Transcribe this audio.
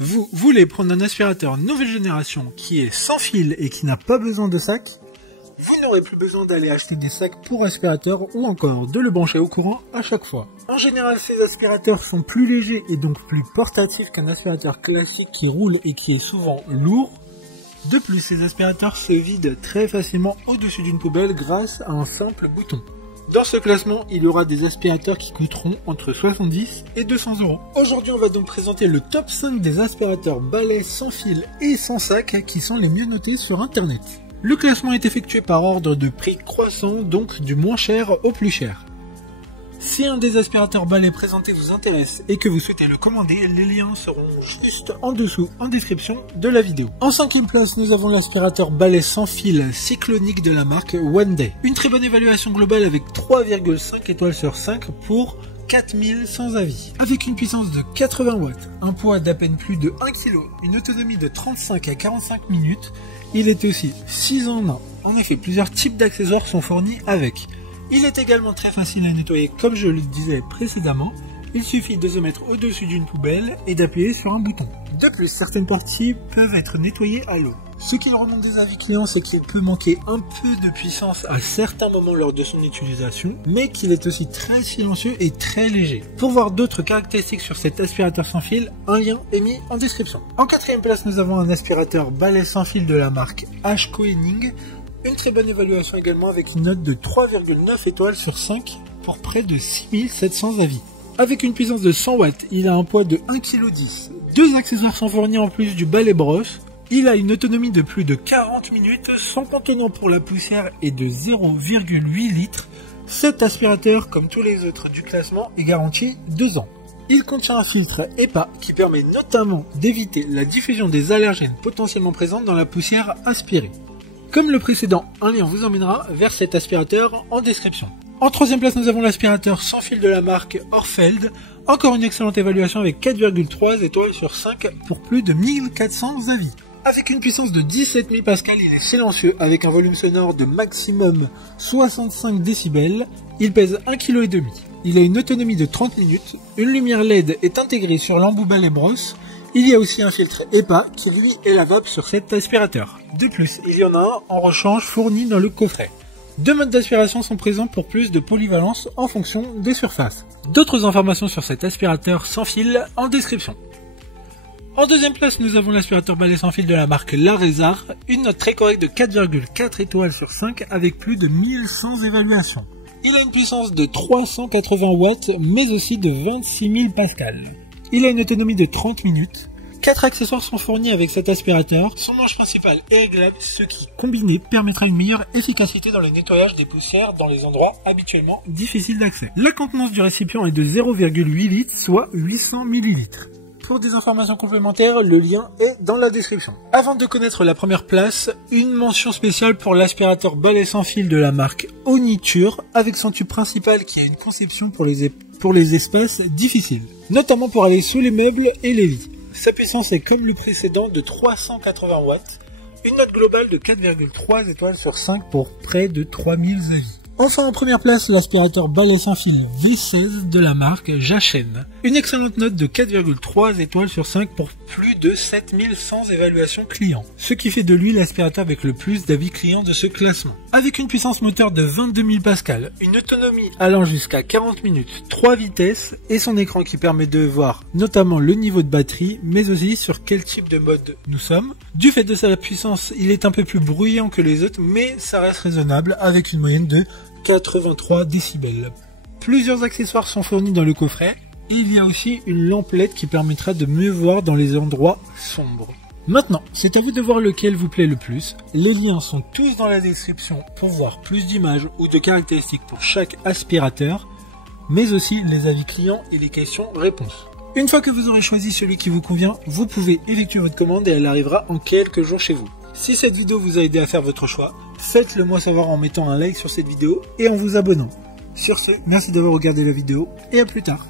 Vous voulez prendre un aspirateur nouvelle génération qui est sans fil et qui n'a pas besoin de sac? Vous n'aurez plus besoin d'aller acheter des sacs pour aspirateur ou encore de le brancher au courant à chaque fois. En général, ces aspirateurs sont plus légers et donc plus portatifs qu'un aspirateur classique qui roule et qui est souvent lourd. De plus, ces aspirateurs se vident très facilement au-dessus d'une poubelle grâce à un simple bouton. Dans ce classement, il y aura des aspirateurs qui coûteront entre 70 et 200 euros. Aujourd'hui, on va donc présenter le top 5 des aspirateurs balais sans fil et sans sac qui sont les mieux notés sur internet. Le classement est effectué par ordre de prix croissant, donc du moins cher au plus cher. Si un des aspirateurs balais présentés vous intéresse et que vous souhaitez le commander, les liens seront juste en dessous en description de la vidéo. En 5e place, nous avons l'aspirateur balai sans fil cyclonique de la marque One Day. Une très bonne évaluation globale avec 3,5 étoiles sur 5 pour 4000 sans avis. Avec une puissance de 80 watts, un poids d'à peine plus de 1 kg, une autonomie de 35 à 45 minutes, il est aussi 6 en 1. En effet, plusieurs types d'accessoires sont fournis avec. Il est également très facile à nettoyer comme je le disais précédemment, il suffit de se mettre au-dessus d'une poubelle et d'appuyer sur un bouton. De plus, certaines parties peuvent être nettoyées à l'eau. Ce qu'il remonte des avis clients, c'est qu'il peut manquer un peu de puissance à certains moments lors de son utilisation, mais qu'il est aussi très silencieux et très léger. Pour voir d'autres caractéristiques sur cet aspirateur sans fil, un lien est mis en description. En 4e place, nous avons un aspirateur balai sans fil de la marque H-Koenig. Une très bonne évaluation également avec une note de 3,9 étoiles sur 5 pour près de 6700 avis. Avec une puissance de 100 watts, il a un poids de 1,10 kg. Deux accessoires sont fournis en plus du balai brosse. Il a une autonomie de plus de 40 minutes, sans contenant pour la poussière et de 0,8 litres. Cet aspirateur, comme tous les autres du classement, est garanti 2 ans. Il contient un filtre HEPA qui permet notamment d'éviter la diffusion des allergènes potentiellement présents dans la poussière aspirée. Comme le précédent, un lien vous emmènera vers cet aspirateur en description. En 3e place, nous avons l'aspirateur sans fil de la marque Orfeld. Encore une excellente évaluation avec 4,3 étoiles sur 5 pour plus de 1400 avis. Avec une puissance de 17 000 Pascal, il est silencieux avec un volume sonore de maximum 65 décibels. Il pèse 1,5 kg. Il a une autonomie de 30 minutes. Une lumière LED est intégrée sur l'embout balai brosse. Il y a aussi un filtre HEPA qui lui est lavable sur cet aspirateur. De plus, il y en a un en rechange fourni dans le coffret. 2 modes d'aspiration sont présents pour plus de polyvalence en fonction des surfaces. D'autres informations sur cet aspirateur sans fil en description. En 2e place, nous avons l'aspirateur balai sans fil de la marque Larézar, une note très correcte de 4,4 étoiles sur 5 avec plus de 1100 évaluations. Il a une puissance de 380 watts mais aussi de 26 000 pascal. Il a une autonomie de 30 minutes. 4 accessoires sont fournis avec cet aspirateur. Son manche principale est réglable, ce qui, combiné, permettra une meilleure efficacité dans le nettoyage des poussières dans les endroits habituellement difficiles d'accès. La contenance du récipient est de 0,8 litres, soit 800 ml. Pour des informations complémentaires, le lien est dans la description. Avant de connaître la première place, une mention spéciale pour l'aspirateur balai sans fil de la marque Oniture, avec son tube principal qui a une conception pour les espaces difficiles, notamment pour aller sous les meubles et les lits. Sa puissance est comme le précédent de 380 watts, une note globale de 4,3 étoiles sur 5 pour près de 3000 avis. Enfin en première place, l'aspirateur balai sans fil V16 de la marque Jachen. Une excellente note de 4,3 étoiles sur 5 pour plus de 7100 évaluations clients. Ce qui fait de lui l'aspirateur avec le plus d'avis clients de ce classement. Avec une puissance moteur de 22 000 Pascal, une autonomie allant jusqu'à 40 minutes, 3 vitesses et son écran qui permet de voir notamment le niveau de batterie mais aussi sur quel type de mode nous sommes. Du fait de sa puissance, il est un peu plus bruyant que les autres mais ça reste raisonnable avec une moyenne de 83 décibels. Plusieurs accessoires sont fournis dans le coffret. Il y a aussi une lampe LED qui permettra de mieux voir dans les endroits sombres. Maintenant, c'est à vous de voir lequel vous plaît le plus. Les liens sont tous dans la description pour voir plus d'images ou de caractéristiques pour chaque aspirateur, mais aussi les avis clients et les questions-réponses. Une fois que vous aurez choisi celui qui vous convient, vous pouvez effectuer votre commande et elle arrivera en quelques jours chez vous. Si cette vidéo vous a aidé à faire votre choix, faites-le moi savoir en mettant un like sur cette vidéo et en vous abonnant. Sur ce, merci d'avoir regardé la vidéo et à plus tard.